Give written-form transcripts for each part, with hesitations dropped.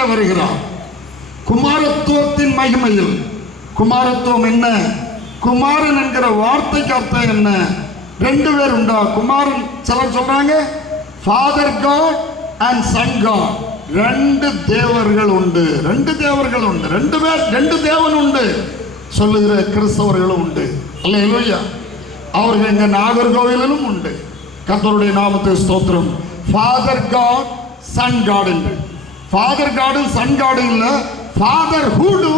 மகிமையில வருகிறார். குமாரத்துவத்தின் மகிமையில். குமாரத்துவம் என்ன? குமாரன் என்கிற வார்த்தைக்கு அர்த்தம் என்ன? ரெண்டு பேர் உண்டா? குமாரன் சிலர் சொல்றாங்க father God and son God. ரெண்டு தேவர்கள் உண்டு, ரெண்டு தேவர்கள் உண்டு, ரெண்டு தேவன் உண்டு சொல்லுகிற கிறிஸ்தவர்களும் உண்டு. அல்லேலூயா. அவர்கள் எங்க நாகர்கோவிலும் உண்டு. கர்த்தருடைய நாமத்தை ஸ்தோத்திரம். ஃபாதர் காட் சன் காட் என்று. ஃபாதர் காடு சன் காடு இல்ல, ஃபாதர் ஹூடு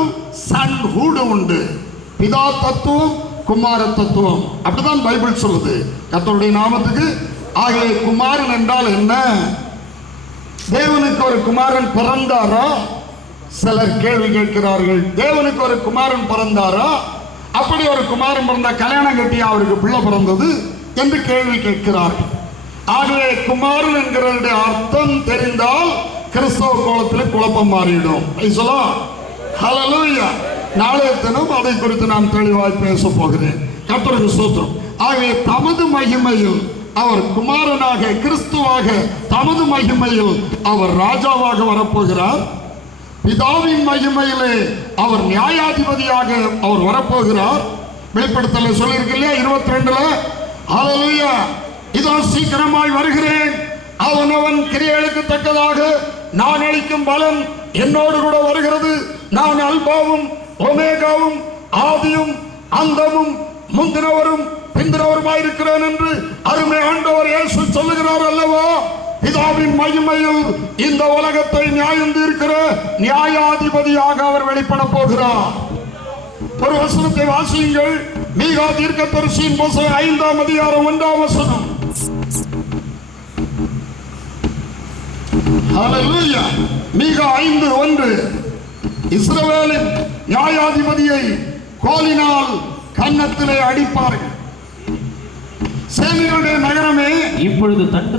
சன் ஹூடு உண்டு. பிதா தத்துவம் குமார தத்துவம், அப்படிதான் பைபிள் சொல்லுது. கர்த்தருடைய நாமத்துக்கு. ஆகவே குமாரன் என்றால் என்ன? தேவனுக்கு ஒரு குமாரன் பிறந்தாரா? சிலர் கேள்வி கேட்கிறார்கள். தேவனுக்கு ஒரு குமாரன் பிறந்தாரா? அப்படி ஒரு குமாரன் பிறந்தா கல்யாணம் கட்டியா அவருக்கு பிள்ளை பிறந்தது என்று கேள்வி கேட்கிறார்கள். ஆகவே குமாரன் என்கிற அர்த்தம் தெரிந்தால் கிறிஸ்தவ கோலத்தில் குழப்பம் மாறிடும். ஹல்லேலூயா. நாளைய தினம் அதை குறித்து நான் தெளிவாய் பேச போகிறேன். கர்த்தருக்கு ஸ்தோத்திரம். ஆகவே தமது மகிமையில் அவர் குமாரனாக கிறிஸ்துவாக தமது மகிமையில் அவர் ராஜாவாக வரப்போகிறார். பிதாவின் மகிமையிலே அவர் நியாயாதிபதியாக அவர் வரப்போகிறார். வெளிப்படுத்தல சொல்லியிருக்கு இல்லையா 22ல. ஹல்லேலூயா. இதோ சீக்கிரமாய் வருகிறேன், அவனவன் கிரியைகளுக்கு தக்கதாக நான் அளிக்கும் பலன் என்னோடு கூட வருகிறது. நான் அல்பாவும் ஒமேகாவும் ஆதியும் அந்தமும் முந்தினவரும் பிந்தினவருமாயிருக்கிறேன் என்று அருமை ஆண்டவர் இயேசு சொல்லுகிறார் அல்லவா? பிதாவின் மகிமையில் இந்த உலகத்தை நியாயம் தீர்க்கிற நியாயாதிபதியாக அவர் வெளிப்பட போகிறார். ஒரு வசனத்தை வாசியுங்கள். மீகா தீர்க்கதரிசியின் புத்தகம் 5ஆம் அதிகாரம் 1ஆம் வசனம். ஹல்லேலூயா. மீகா 5:1. இஸ்ரவேலின் நியாயாதிபதியை கோலினால் கன்னத்திலே அடிப்பார்கள். சேனைகளுடைய நகரமே, இப்பொழுது தண்டு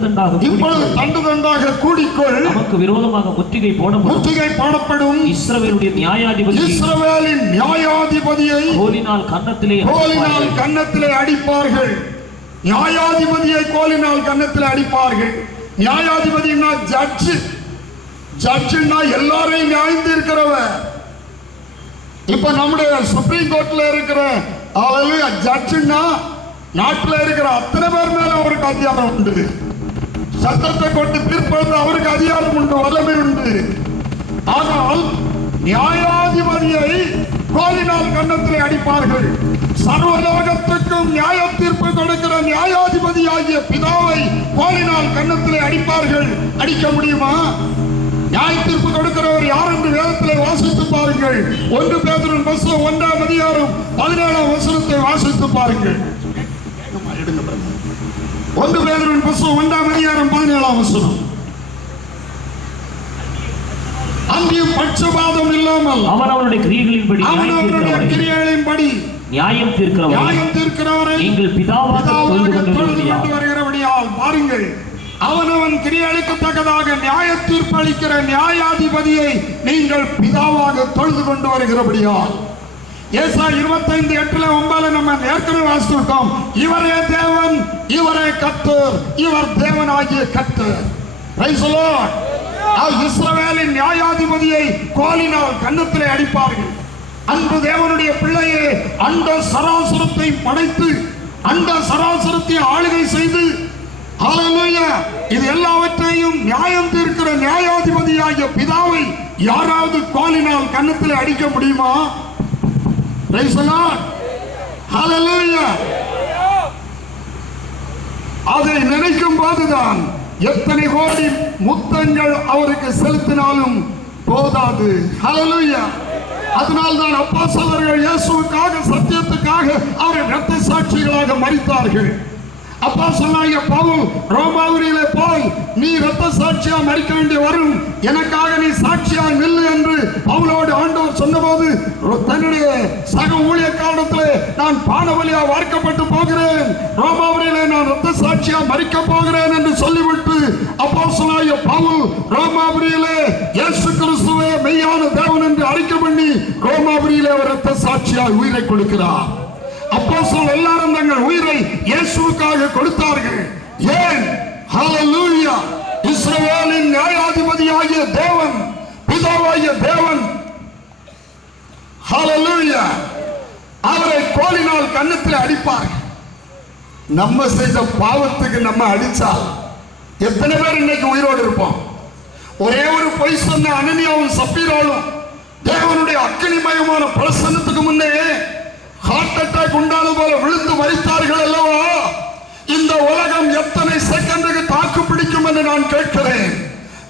தண்டாக கூடிக்கொள். நமக்கு விரோதமாக முற்றுகை போடப்படும். இஸ்ரவேலின் நியாயாதிபதியை கோலினால் கன்னத்திலே அடிப்பார்கள். நியாயாதிபதியை கோலினால் கன்னத்திலே அடிப்பார்கள். நியாயாதிபதினா ஜட்ஜ்னா எல்லாரையும் நியாயம் தீர்க்கிறவர். இப்ப நம்முடைய சுப்ரீம் கோர்ட்ல இருக்கிற ஜட்ஜ்னா நாட்டில் இருக்கிற அத்தனை பேர் மேல அவருக்கு அதிகாரம் உண்டு. சட்டத்தை கொண்டு தீர்ப்பது அவருக்கு அதிகாரம் உண்டு, வல்லமை உண்டு. ஆனால் நியாயாதிபதியை கோலினால் கன்னத்திலே அடிப்பார்கள். சர்வலோகத்துக்கும் நியாய தீர்ப்பு கொடுக்கிற நியாயாதிபதி ஆகிய பிதாவை கோலினால் கன்னத்திலே அடிப்பார்கள். அடிக்க முடியுமா? நியாய தீர்ப்பு கொடுக்கிறவர் யார் என்று வேதத்திலே வாசித்து பாருங்கள். 1 பேதுரு புத்தகம் 1ஆம் அதிகாரம் 17ஆம் வசனத்தை வாசித்து பாருங்கள். 1 பேதுரு புத்தகம் 1ஆம் அதிகாரம் 17ஆம் வசனம். அங்கேயும் பட்சபாதம் இல்லாமல் அவனவனுடைய கிரியைகளின்படி நியாயம் தீர்க்கிறவரை நீங்கள் பிதாவாக வருகிறபடியால் பாருங்கள், அவனவன் கிரியைகளுக்கு தக்கதாக நியாய தீர்ப்பு அளிக்கிற நியாயாதிபதியை நீங்கள் பிதாவாக தொழுது கொண்டு வருகிறபடியால். ஏசாயா 25:8-9 நம்ம ஏற்கனவே வாசித்தோம். இவரே தேவன், இவரே கர்த்தர், இவர் தேவனாகிய கர்த்தர். Price the Lord. இஸ்ரவேலின் நியாயாதிபதியை கோலினால் கன்னத்திலே அடிப்பார்கள். அன்பு தேவனுடைய பிள்ளையே, அண்ட சராசரத்தை படைத்து அண்ட சராசரத்தை ஆளுகை செய்து ஹல்லேலூயா இது எல்லாவற்றையும் நியாயம் தீர்க்கிற நியாயாதிபதியாகிய பிதாவை யாராவது கோலினால் கன்னத்திலே அடிக்க முடியுமா? Praise the lord. ஹல்லேலூயா. அதை நினைக்கும் போதுதான் எத்தனை கோடி முத்தங்கள் அவருக்கு செலுத்தினாலும் போதாது. ஹல்லேலூயா. அதனால்தான் அப்போஸ்தலர்கள் இயேசுவுக்காக சத்தியத்துக்காக அவர் இரத்த சாட்சிகளாக மரித்தார்கள். அப்போஸ்தலனாகிய பவுல் ரோமாபுரியிலே போய் நீ இரத்த சாட்சியா மரிக்க வேண்டி வரும், எனக்காக நீ சாட்சியா நில்லு என்று பவுலோடு ஆண்டவர் சொன்னபோது தன்னுடைய சக ஊழியக்காரத்திலே நான் பானபலியா வார்க்கப்பட்டு போகிறேன், ரோமாபுரியிலே நான் இரத்த சாட்சியா மரிக்க போகிறேன் என்று சொல்லிவிட்டு அப்போஸ்தலனாகிய பவுல் ரோமாபுரியிலே இயேசு கிறிஸ்துவே மெய்யான தேவன் என்று அறிக்கை பண்ணி ரோமாபுரியிலே ஒரு இரத்த சாட்சியா உயிரை கொடுக்கிறார். அப்போஸ்தலர்கள் எல்லாரும் தங்கள் உயிரை இயேசுவுக்காக கொடுத்தார்கள். ஏன்? ஹல்லேலூயா. இஸ்ரவேலின் நியாயாதிபதியாகிய தேவன் பிதாவாகிய தேவன் ஹல்லேலூயா அவரை கோலினால் கன்னத்தில் அடிப்பார். நம்ம செய்த பாவத்துக்கு நம்ம அடிச்சால் எத்தனை பேர் இன்னைக்கு உயிரோடு இருப்போம்? ஒரே ஒரு பொய் சொன்ன அனனியாவும் சப்பீராலும் தேவனுடைய அக்கினிமயமான பிரசன்னத்துக்கு முன்னே ஹார்ட் அட்டாக் உண்டான போல விழுந்து மரித்தார்கள் அல்லவா? இந்த உலகம் எத்தனை செகண்டுக்கு தாக்கு பிடிக்கும் என்று நான் கேட்கிறேன்.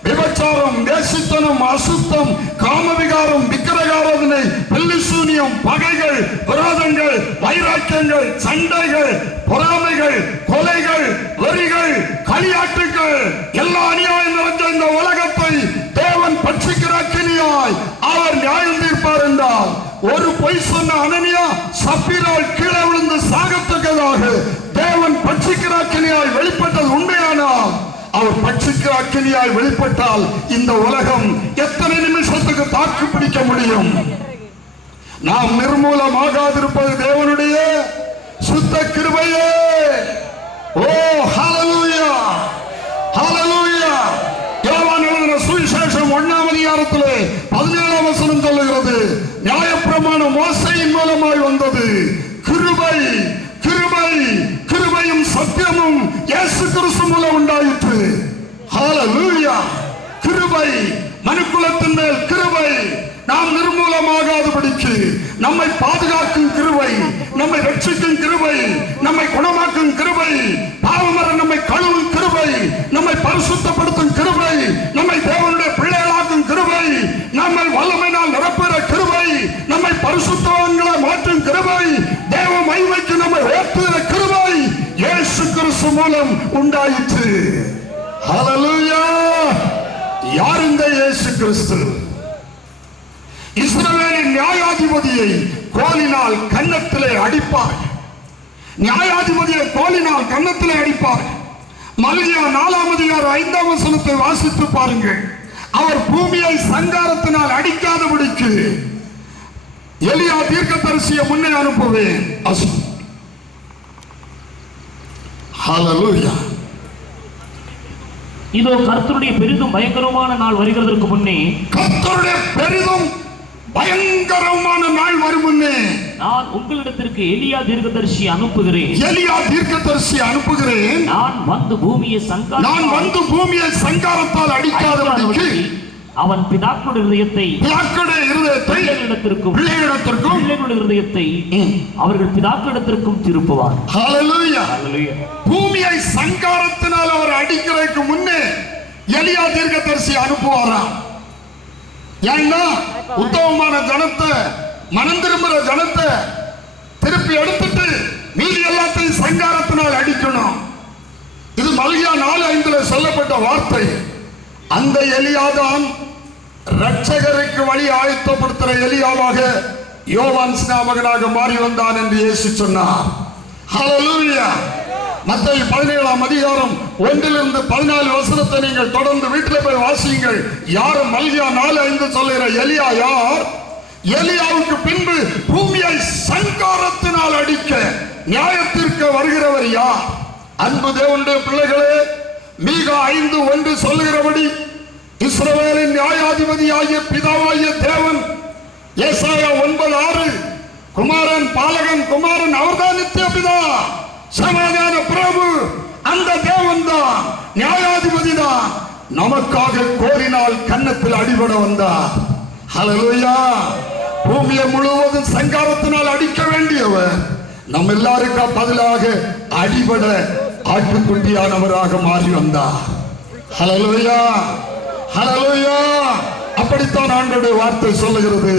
விபச்சாரம், வேசித்தனம், அசுத்தம், காமவிகாரம், விக்கிரகாராதனை, பில்லிசூனியம், பகைகள், விரோதங்கள், வைராக்கியங்கள், சண்டைகள், பொறாமைகள், கொலைகள், வெறிகள், களியாட்டுகள், எல்லா அநியாயம் நிறைந்த இந்த உலகத்தை தேவன் பட்சிக்கிற அக்கினியாய் அவர் நியாயம் தீர்ப்பார் என்றால், ஒரு பொய் சொன்ன அனனியா சப்பீரால் கீழே விழுந்து சாகத்தக்கதாக தேவன் பட்சிக்கிற அக்கினியாய் வெளிப்பட்டது உண்மையானால், அவர் பட்சிக்கிற அக்கினியாய் வெளிப்பட்டால் இந்த உலகம் எத்தனை நிமிஷத்துக்கு தாக்கு பிடிக்க முடியும்? நாம் நிர்மூலமாகாதிருப்பது தேவனுடைய சுத்த கிருபையே. ஓ ஹல்லேலூயா, ஹல்லேலூயா. யோவான் எழுதின சுவிசேஷம் 1ஆம் அதிகாரத்திலே 17ஆம் வசனம் சொல்லுகிறது, நியாயப்பிரமாணம் மோசேயின் மூலமாய் வந்தது, கிருபை கிருபை கிருபையும் சத்தியமும் இயேசு கிறிஸ்து மூலம் உண்டாயிற்று. ஹல்லேலூயா. கிருபை, மனுக்குலத்தின் மேல் கிருபை, நாம் நிர்மூலமாகாதபடிக்கு நம்மை பாதுகாக்கும் கிருபை, நம்மை ரட்சிக்கும் கிருபை, நம்மை குணமாக்கும் கிருபை, பாவமர நம்மை கழுவும் கிருபை, நம்மை பரிசுத்தப்படுத்தும் கிருபை, நம்மை தேவனுடைய பிள்ளைகளாக்கும் கிருபை, நம்மை வல்லமையினால் நிரப்புகிற கிருபை, நம்மை பரிசுத்தவான்களை மாற்றும் கிருபை, தேவ மகிமைக்கு நம்மை உயர்த்துகிற கிருபை இயேசு கிறிஸ்து மூலம் உண்டாயிற்று. ஹல்லேலூயா. யார் இந்த இயேசு கிறிஸ்து? இஸ்ரவேலின் நியாயாதிபதியை கோலினால் கன்னத்திலே அடிப்பார். நியாயாதிபதியை கோலினால் கன்னத்திலே அடிப்பார். மல்கியா 4ஆம் அதிகாரம் 5ஆம் வசனத்தை வாசித்து பாருங்கள். அவர் பூமியை சங்காரத்தினால் அடிக்காதபடிக்கு எலியா தீர்க்கதரிசியை முன்னே அனுப்புவேன். ஹல்லேலூயா. இதோ கர்த்தருடைய பெரிதும் பயங்கரமான நாள் வருகிறதற்கு முன்னே, கர்த்தருடைய பெரிதும் பயங்கரமான நாள் வரும் முன்னே நான் உங்களிடத்திற்கு எலியா தீர்க்கதரிசி அனுப்புகிறேன். எலியா தீர்க்கதரிசி அனுப்புகிறேன். நான் வந்து பூமியை சங்காரத்தால் அடிக்காதபடிக்கு அவன் பிதாக்களுடைய இருதயத்தை பிள்ளைகளிடத்திற்கும் பிள்ளைகளுடைய இருதயத்தை அவர்கள் பிதாக்களிடத்திற்கும் திருப்புவார். ஹல்லேலூயா. பூமியை சங்காரத்தினால் அவர் அடிக்கிறதுக்கு முன்னே எலியா தீர்க்கதரிசி அனுப்புவாராம். ஏன்னா உத்தமமான ஜனத்தை, மனம் திரும்புற ஜனத்தை திருப்பி எடுத்துட்டு மீதி எல்லாத்தையும் சங்காரத்தினால் அடிக்கணும். இது மல்கியா 4:5 சொல்லப்பட்ட வார்த்தை. அந்த எலியாதான் ரட்சகருக்கு வழி ஆயத்தப்படுத்துகிற எலியாவாக யோவான் ஸ்நாபகனாக மாறி வந்தான் என்று இயேசு சொன்னார். ஹல்லேலூயா. மத்தேயு 17ஆம் அதிகாரம் 1 - 14 வசனத்தை நீங்கள் தொடர்ந்து வீட்டில் போய் வாசியுங்கள். யார் மல்கியா 4:5 சொல்லுகிற எலியா யார்? எலியாவுக்கு பின்பு பூமியை சங்காரத்தினால் அடிக்க நியாயத்திற்கு வருகிறவர் யார்? அன்பு தேவனுடைய பிள்ளைகளே, மீகா 5:1 சொல்லுகிறபடி இஸ்ரவேலின் நியாயாதிபதியாகிய பிதாவாகிய தேவன் ஏசாயா 9:6 குமாரன் பாலகன் குமாரன் அவர்தான் நித்திய பிதா சமாதான பிரபு. அந்த தேவன் தான், நியாயாதிபதி தான், நமக்காக கோரினால் கன்னத்தில் அடிபட வந்தார். ஹல்லேலூயா. பூமியை முழுவதும் சங்காரத்தினால் அடிக்க வேண்டியவர் நம்ம எல்லாருக்கா பதிலாக அடிபட ஆட்டுக்குட்டியானவராக மாறி வந்தார். ஹல்லேலூயா, ஹல்லேலூயா. அப்படித்தான் ஆண்டவருடைய வார்த்தை சொல்லுகிறது.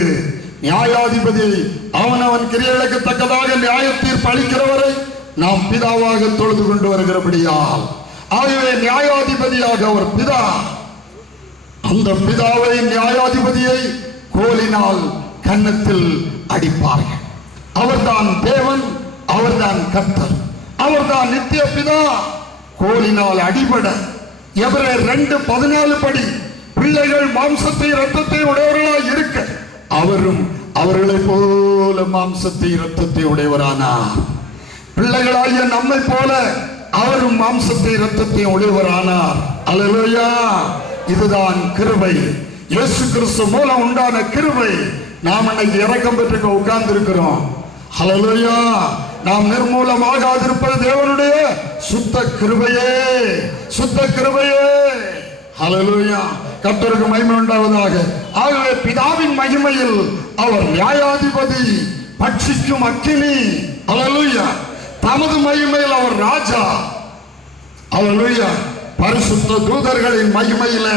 நியாயாதிபதி அவனவன் கிரியைகளுக்கு தக்கதாக நியாய தீர்ப்பு அளிக்கிறவரை நாம் பிதாவாக தொழுது கொண்டு வருகிறபடியால், ஆகவே நியாயாதிபதியாக அவர் பிதா. அந்த பிதாவை, நியாயாதிபதியை கோலினால் கன்னத்தில் அடிப்பார்கள். அவர்தான் தேவன், அவர்தான் கர்த்தர், அவர்தான் நித்திய பிதா. கோலினால் அடிபட எபிரேயர் 2:14 படி பிள்ளைகள் மாம்சத்தை இரத்தத்தை உடையவர்களாய் இருக்க அவரும் அவர்களை போல மாம்சத்தை இரத்தத்தை உடையவரானார். பிள்ளைகளாகிய நம்மை போல அவரும் மாம்சத்தை இரத்தத்தை உடையவரானார். அல்லேலூயா. இதுதான் கிருபை, இயேசு கிறிஸ்து மூலம் உண்டான கிருபை நாம் இன்னைக்கு இரக்கம் பெற்று உட்கார்ந்து இருக்கிறோம். ஹல்லேலூயா. நாம் நிர்மூலமாகாதிருப்பது தேவனுடைய சுத்த கிருபையே, சுத்த கிருபையே. ஹல்லேலூயா. கர்த்தருக்கு மகிமை உண்டாவதாக. ஆகவே பிதாவின் மகிமையில் அவர் நியாயாதிபதி, பட்சிக்கும் அக்கினி. ஹல்லேலூயா. தமது மகிமையில் அவர் ராஜா. ஹல்லேலூயா. பரிசுத்த தூதர்களின் மகிமையில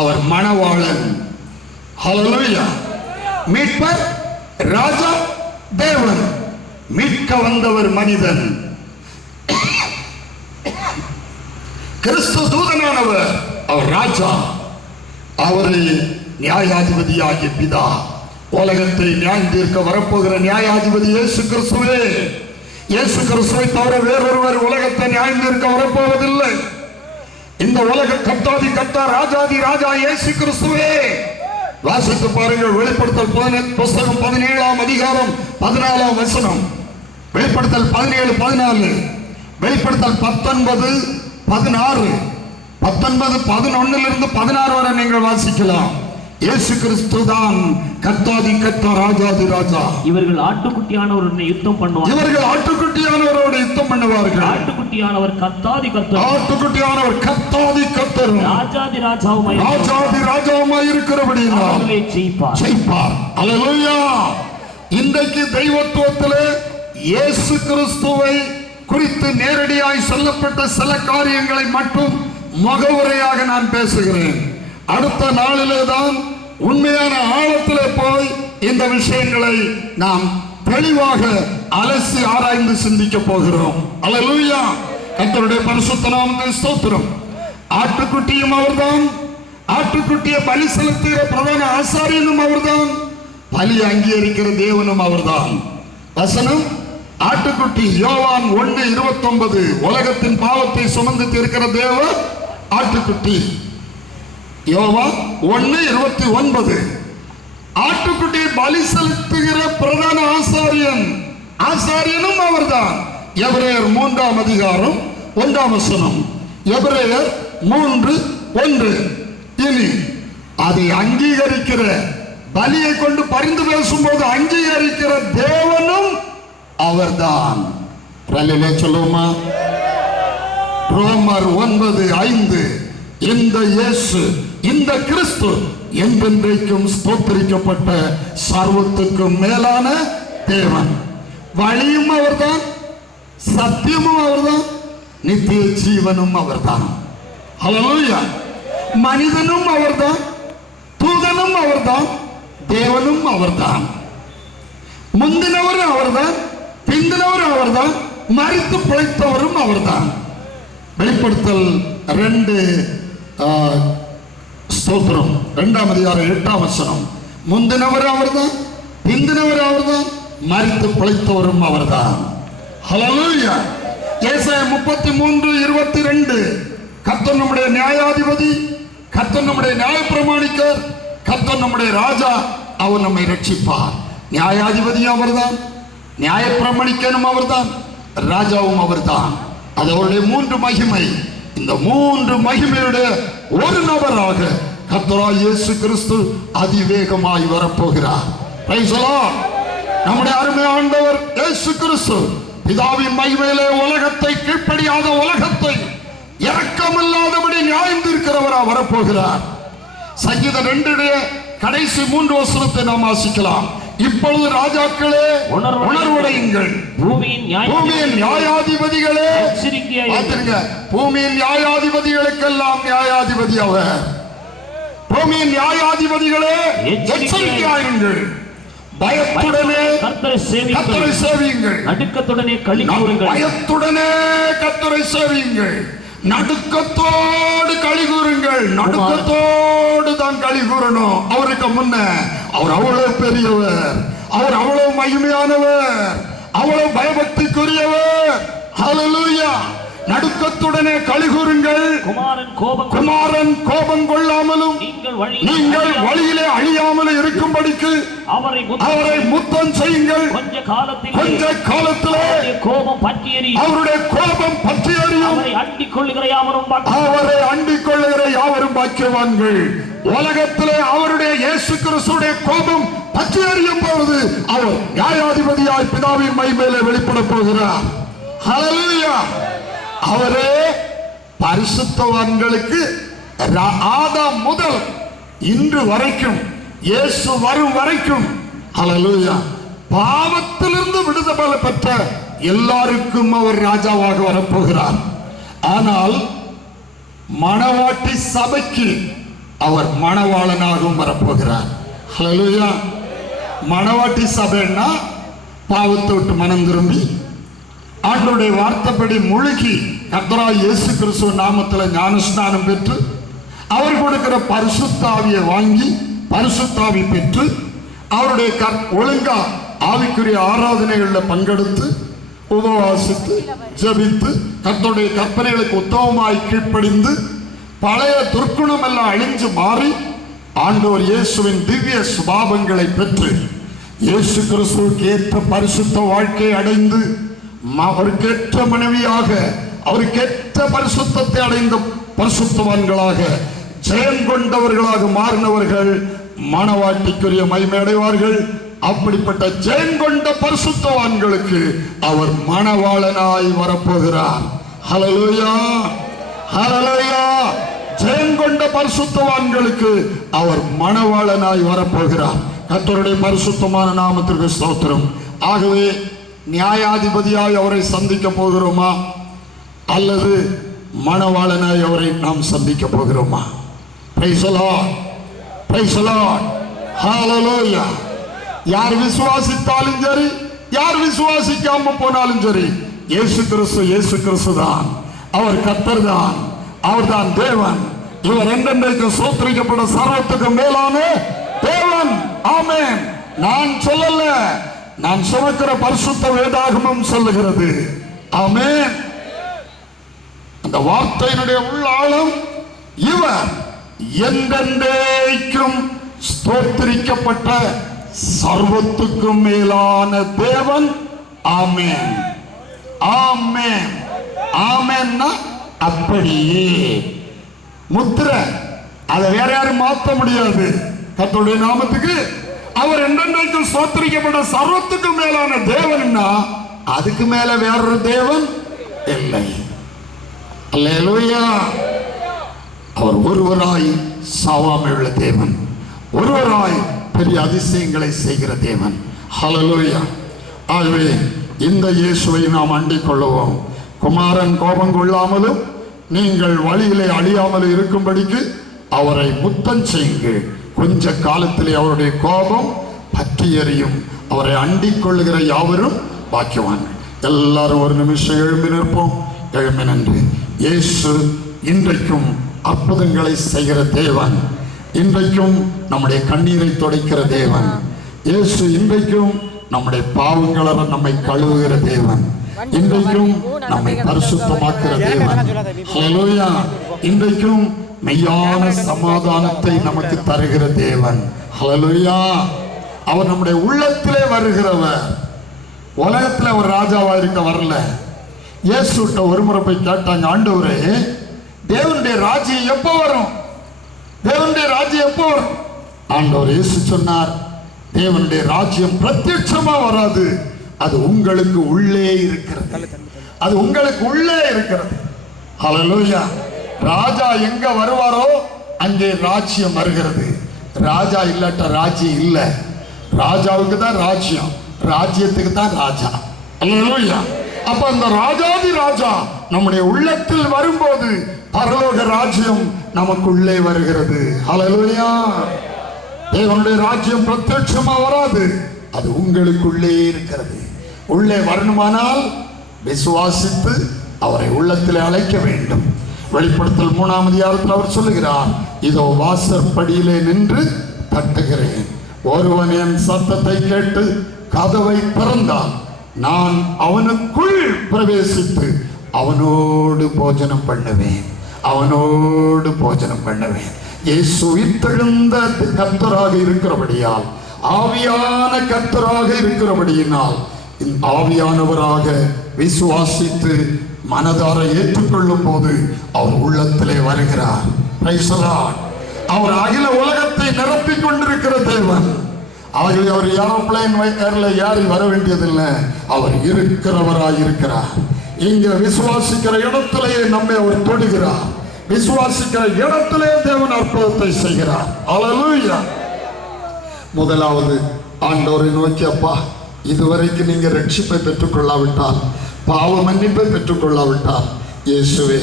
அவர் மணவாளன். ஹல்லேலூயா. மீட்பர் ராஜா, தேவன். மீட்க வந்தவர் மனிதன். கிறிஸ்து தூதனானவர் அவர் ராஜா. அவரை நியாயாதிபதியாகிய பிதா. உலகத்தை நியாயம் தீர்க்க வரப்போகிற நியாயாதிபதி இயேசு கிறிஸ்துவே. இயேசு கிறிஸ்துவை தவிர வேறொருவர் உலகத்தை நியாயம் தீர்க்க வரப்போவதில்லை. இந்த உலக கர்த்தாதி கர்த்தா, ராஜாதி ராஜா இயேசு கிறிஸ்துவே. வாசித்து பாருங்கள். வெளிப்படுத்தல் புஸ்தகம் 17ஆம் அதிகாரம் 14ஆம் வசனம். வெளிப்படுத்தல் 17, 14. வெளிப்படுத்தல் 19, 16, 19, 11 16 வரை நீங்கள் வாசிக்கலாம். இயேசு கிறிஸ்து தான் கர்த்தாதி கர்த்தா, ராஜாதி ராஜா. இவர்கள் ஆட்டுக்குட்டியானவருடன் யுத்தம் பண்ணுவார்கள். இவர்கள் ஆட்டுக்குட்டியானவரோடு யுத்தம் பண்ணுவார்கள். ஆட்டுக்குட்டியானவர் கர்த்தாதி கர்த்தர். ஆட்டுக்குட்டியானவர் கர்த்தாதி கர்த்தர், ராஜாதி ராஜாவுமாய், ராஜாதி ராஜாவுமாய் இருக்கிறபடியினால் ஜெயிப்பார். அல்லேலூயா. இன்றைக்கு தெய்வத்துவத்திலே இயேசு கிறிஸ்துவை குறித்து நேரடியாய் சொல்லப்பட்ட சில காரியங்களை மட்டும் முகவுரையாக நான் பேசுகிறேன். அடுத்த நாளிலே தான் உண்மையான ஆழத்திலே போய் இந்த விஷயங்களை நாம் தெளிவாக அலசி ஆராய்ந்து சிந்திக்க போகிறோம். அல்லேலூயா. கர்த்தருடைய பரிசுத்த நாமத்துக்கு ஸ்தோத்திரம். ஆட்டுக்குட்டியும் அவர்தான், ஆட்டுக்குட்டியை பலி செலுத்துகிற பிரதான ஆசாரியனும் அவர்தான், பலி அங்கீகரிக்கிற தேவனும் அவர்தான். வசனம் ஆட்டுக்குட்டி. யோவான் 1:29. உலகத்தின் பாவத்தை சுமந்து தீர்க்கிற தேவ ஆட்டுக்குட்டி. யோவான் 1:29. ஆட்டுக்குட்டியை பலி செலுத்துகிற பிரதான ஆசாரியன், ஆசாரியனும் அவர்தான். எபிரேயர் 3ஆம் அதிகாரம் 1ஆம் வசனம். எபிரேயர் 3:1. இனி அதை அங்கீகரிக்கிற, பலியை கொண்டு பரிந்து பேசும்போது அங்கீகரிக்கிற தேவனும் அவர்தான். சொல்லுவோமா? ரோமர் 9:5. இந்த இயேசு, இந்த கிறிஸ்து என்றென்றைக்கும் ஸ்தோத்திரிக்கப்பட்ட சர்வத்துக்கும் மேலான தேவன். வழியும் அவர்தான், சத்தியமும் அவர்தான், நித்திய ஜீவனும் அவர்தான். ஹல்லேலூயா. மனிதனும் அவர்தான், தூதனும் அவர்தான், தேவனும் அவர்தான். முந்தினவரும் அவர்தான், பிந்தினவரும் அவர்தான், மரித்து பிழைத்தவரும் அவர்தான். வெளிப்படுத்தல் 2 ஸ்தோத்திரம் 2ஆம் அதிகாரம் 8ஆம் வசனம். முந்தினவர் அவர்தான், பிந்தினவர் அவர்தான், மரித்து பிழைத்தவரும் அவர்தான். ஹல்லேலூயா. ஏசாயா 33:22. கர்த்தர் நம்முடைய நியாயாதிபதி, கர்த்தர் நம்முடைய நியாயப்பிரமாணிக்கர், கர்த்தர் நம்முடைய ராஜா. அவர் நம்மை ரட்சிப்பார். நியாயாதிபதியும் அவர்தான், நியாயப்பிரமாணிக்கனும் அவர்தான், ராஜாவும் அவர்தான். அது அவருடைய 3 மகிமை. இந்த 3 மகிமையுடைய ஒரு நபராக கர்த்தராகிய இயேசு கிறிஸ்து அதிவேகமாய் வரப்போகிறார். Price the Lord. நம்முடைய அருமை ஆண்டவர் இயேசு கிறிஸ்து பிதாவின் மகிமையிலே உலகத்தை, கீழ்ப்படியாத உலகத்தை இரக்கமில்லாதபடி நியாயம் தீர்க்கிறவராக வரப்போகிறார். சங்கீதம் 2 கடைசி 3 வசனத்தை நாம் வாசிக்கலாம். இப்பொழுது ராஜாக்களே உணர்வடையுங்கள், பூமியின் நியாயாதிபதிகளே பார்த்துருங்க. பூமியின் நியாயாதிபதிகளுக்கெல்லாம் நியாயாதிபதி அவர். பூமியின் நியாயாதிபதிகளே எச்சரிக்கையாயிருங்கள், பயத்துடனே கர்த்தரை சேவியுங்கள், நடுக்கத்துடனே களி கூறுங்கள். பயத்துடனே கர்த்தரை சேவியுங்கள், நடுக்கத்தோடு களி கூறுங்கள். நடுக்கத்தோடு தான் களி கூறணும். அவருக்கு முன்ன அவர் அவ்வளவு பெரியவர், அவர் அவ்வளவு மகிமையானவர், அவ்வளவு பயபக்திக்குரியவர். ஹல்லேலூயா. நடுக்கத்துடனே கலிகூருங்கள். குமாரன் கோபம் கொள்ளாமலும் நீங்கள் வழியிலே அழியாமலும் இருக்கும்படிக்கு அவரை முத்தம் செய்யுங்கள். கொஞ்ச காலத்திலே அவருடைய கோபம் பற்றி எரியும். அவரை அண்டிக் கொள்ளுகிற யாவரும் பாக்கியவான்கள். உலகத்திலே அவருடைய இயேசு கிறிஸ்துடைய கோபம் பற்றி எரியும் பொழுது அவர் நியாயாதிபதியாய் பிதாவின் மகிமையிலே வெளிப்பட போகிறார். ஹல்லேலூயா. அவரே பரிசுத்தவான்களுக்கு ஆதாம் முதல் இன்று வரைக்கும், இயேசு வரும் வரைக்கும், ஹல்லேலூயா, பாவத்திலிருந்து விடுதலை பெற்ற எல்லாருக்கும் அவர் ராஜாவாக வரப்போகிறார். ஆனால் மணவாட்டி சபைக்கு அவர் மணவாளனாகவும் வரப்போகிறார். ஹல்லேலூயா. மணவாட்டி சபைன்னா பாவத்தை விட்டு மனம் திரும்பி ஆண்டவருடைய வார்த்தைப்படி முழுகி கர்த்தராகிய இயேசு கிறிஸ்துவ நாமத்தில் ஞானஸ்நானம் பெற்று அவர் கொடுக்கிற பரிசுத்த ஆவியை வாங்கி பரிசுத்தாவி பெற்று அவருடைய ஒழுங்கா ஆவிக்குரிய ஆராதனைகளில் பங்கெடுத்து உபவாசித்து ஜெபித்து கர்த்தருடைய கற்பனைகளுக்கு உத்தமமாய் கீழ்ப்படிந்து பழைய துர்க்குணம் எல்லாம் அழிஞ்சு மாறி ஆண்டவர் இயேசுவின் திவ்ய சுபாவங்களை பெற்று இயேசு கிறிஸ்துவுக்கு ஏற்ற பரிசுத்த வாழ்க்கை அடைந்து அவருக்கேற்ற மனைவியாக அவருக்கேற்ற பரிசுத்தத்தை அடைந்த பரிசுத்தவான்களாக ஜெயம் கொண்டவர்களாக மாறினவர்கள் மணவாட்டிக்குரிய மகிமை அடைவார்கள். அப்படிப்பட்ட ஜெயம் கொண்ட பரிசுத்தவான்களுக்கு அவர் மணவாளனாய் வரப்போகிறார். ஹல்லேலூயா, ஹல்லேலூயா. ஜெயம் கொண்ட பரிசுத்தவான்களுக்கு அவர் மணவாளனாய் வரப்போகிறார். கர்த்தருடைய பரிசுத்தமான நாமத்திற்கு ஸ்தோத்திரம். ஆகவே நியாயாதிபதியாய் அவரை சந்திக்க போகிறோமா அல்லது மணவாளனாய் அவரை நாம் சந்திக்க போகிறோமா? Praise the lord, praise the lord, hallelujah. யார் விசுவாசித்தாலும் சரி, யார் விசுவாசிக்காம போனாலும் சரி, இயேசு கிறிஸ்து தான். அவர் கர்த்தர் தான், அவர் தான் தேவன். இவர் என்றென்றைக்கு சோத்திரிக்கப்பட்ட சர்வத்துக்கு மேலான தேவன். ஆமென். நான் சொல்லல, நான் சுமக்கிற பரிசுத்த வேதாகமம் சொல்லுகிறது. ஆமென். அந்த வார்த்தையினுடைய உள்ளாழம் இவர் என்றென்றைக்கும் ஸ்தோத்திரிக்கப்பட்ட சர்வத்துக்கும் மேலான தேவன். ஆமென், ஆமென், ஆமென்னா அப்படியே முத்திரை. அதை வேற யாரும் மாற்ற முடியாது. கர்த்தருடைய நாமத்துக்கு அவர் என்றென்றைக்கும் ஸ்தோத்திரிக்கப்பட்ட சர்வத்துக்கும் மேலான தேவன்னா அதுக்கு மேல வேறொரு தேவன் இல்லை. அல்லேலூயா. அவர் ஒருவராய் சாவாமை உள்ள தேவன், ஒருவராய் பெரிய அதிசயங்களை செய்கிற தேவன். ஹல்லேலூயா. ஆகவே இந்த இயேசுவை நாம் அண்டிக் கொள்ளுவோம். குமாரன் கோபம் கொள்ளாமலும் நீங்கள் வழியிலே அழியாமலும் இருக்கும்படிக்கு அவரை முத்தம் செய்யுங்கள். கொஞ்ச காலத்திலே அவருடைய கோபம் பற்றி எறியும். அவரை அண்டிக் கொள்ளுகிற யாவரும் பாக்கியவான்கள். எல்லாரும் ஒரு நிமிஷம் எழும்பி நிற்போம். எழும்பி நின்று இயேசு இன்றைக்கும் அற்புதங்களை செய்கிற தேவன், இன்றைக்கும் நம்முடைய கண்ணீரை துடைக்கிற தேவன். இயேசு இன்றைக்கும் நம்முடைய பாவங்களை நம்மை கழுவுகிற தேவன், இன்றைக்கும் நம்மை பரிசுத்தமாக்குற தேவன். ஹல்லேலூயா. இன்றைக்கும் மெய்யான சமாதானத்தை நமக்கு தருகிற தேவன். ஹல்லேலூயா. அவர் நம்முடைய உள்ளத்திலே வருகிறவர். உலகத்துல ஒரு ராஜாவா இருக்க வரல. இயேசுட்ட ஒரு முறை போய் கேட்டாங்க, ஆண்டவரே, தேவனுடைய ராஜ்யம் எப்போ வரும்? தேவனுடைய ராஜ்யம் எப்போ வரும்? ஆண்டவர் இயேசு சொன்னார், தேவனுடைய ராஜ்யம் பிரத்யட்சமா வராது, அது உங்களுக்கு உள்ளே இருக்கிறது. அது உங்களுக்கு உள்ளே இருக்கிறது. ஹல்லேலூயா. ராஜா எங்க வருவாரோ அங்கே ராஜ்யம் வருகிறது. ராஜா இல்லாட்ட ராஜ்யம் இல்லை. ராஜாவுக்கு தான் ராஜ்யம், ராஜ்யத்துக்கு தான் ராஜா. ஹல்லேலூயா. அப்ப அந்த ராஜாதி ராஜா நம்முடைய உள்ளத்தில் வரும்போது பரலோக ராஜ்யம் நமக்குள்ளே வருகிறது. ஹல்லேலூயா. தேவனுடைய ராஜ்யம் பிரத்யட்சமா வராது, அது உங்களுக்குள்ளே இருக்கிறது. உள்ளே வரணுமானால் விசுவாசித்து அவரை உள்ளத்தில் அழைக்க வேண்டும். வெளிப்படுத்தல் 3ஆம் அதிகாரத்தில் அவர் சொல்லுகிறார், இதோ வாசற்படியிலே நின்று தட்டுகிறேன். ஒருவன் என் சத்தத்தை கேட்டு கதவை திறந்தான், நான் அவனுக்குள் பிரவேசித்து அவனோடு போஜனம் பண்ணுவேன், அவனோடு போஜனம் பண்ணுவேன். இயேசு உயிர்த்தெழுந்த கர்த்தராக இருக்கிறபடியால், ஆவியான கர்த்தராக இருக்கிறபடியினால், ஆவியானவராக விசுவாசித்து மனதார ஏற்றுக்கொள்ளும் போது அவர் உள்ளத்திலே வருகிறார். Praise the Lord. அவர் அகில உலகத்தை நிரப்பிக் கொண்டிருக்கிற தேவன். ஆகவே அவர் ஏரோப்ளைன் ஏறி வர வேண்டியதில்லை, அவர் இருக்கிறவராய் இருக்கிறார். இங்க விசுவாசிக்கிற இடத்திலேயே நம்மை அவர் தொடுகிறார். விசுவாசிக்கிற இடத்திலே தேவன் அற்புதத்தை செய்கிறார். அல்லேலூயா. முதலாவது ஆண்டவரை நோக்கி, அப்பா, இதுவரைக்கும் நீங்க ரட்சிப்பை பெற்றுக்கொள்ளாவிட்டால், பாவ மன்னிப்பை பெற்றுக்கொள்ளாவிட்டால், இயேசுவே,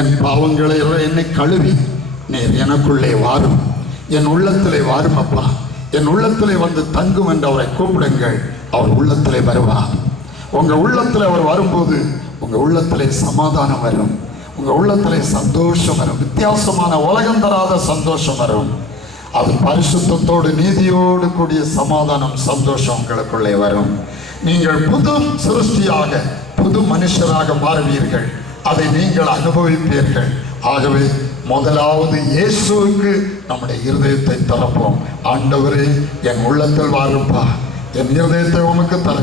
என் பாவங்களை என்னை கழுவி நீர் எனக்குள்ளே வாரும், என் உள்ளத்திலே வாரும் அப்பா, என் உள்ளத்திலே வந்து தங்கும் என்று அவரை கூப்பிடுங்கள். அவர் உள்ளத்திலே வருவார். உங்க உள்ளத்தில் அவர் வரும்போது உங்க உள்ளத்திலே சமாதானம் வரும், உங்க உள்ளத்திலே சந்தோஷம் வரும். வித்தியாசமான உலகம் தராத சந்தோஷம் வரும். அது பரிசுத்தத்தோடு நீதியோடு கூடிய சமாதானம், சந்தோஷம் உங்களுக்குள்ளே வரும். நீங்கள் புது சிருஷ்டியாக, புது மனுஷராக மாறுவீர்கள். அதை நீங்கள் அனுபவிப்பீர்கள். ஆகவே முதலாவது இயேசுவுக்கு நம்முடைய இருதயத்தை திறப்போம். ஆண்டவரே, என் உள்ளத்தில் வாருப்பா, என் இருதயத்தை உமக்கு தர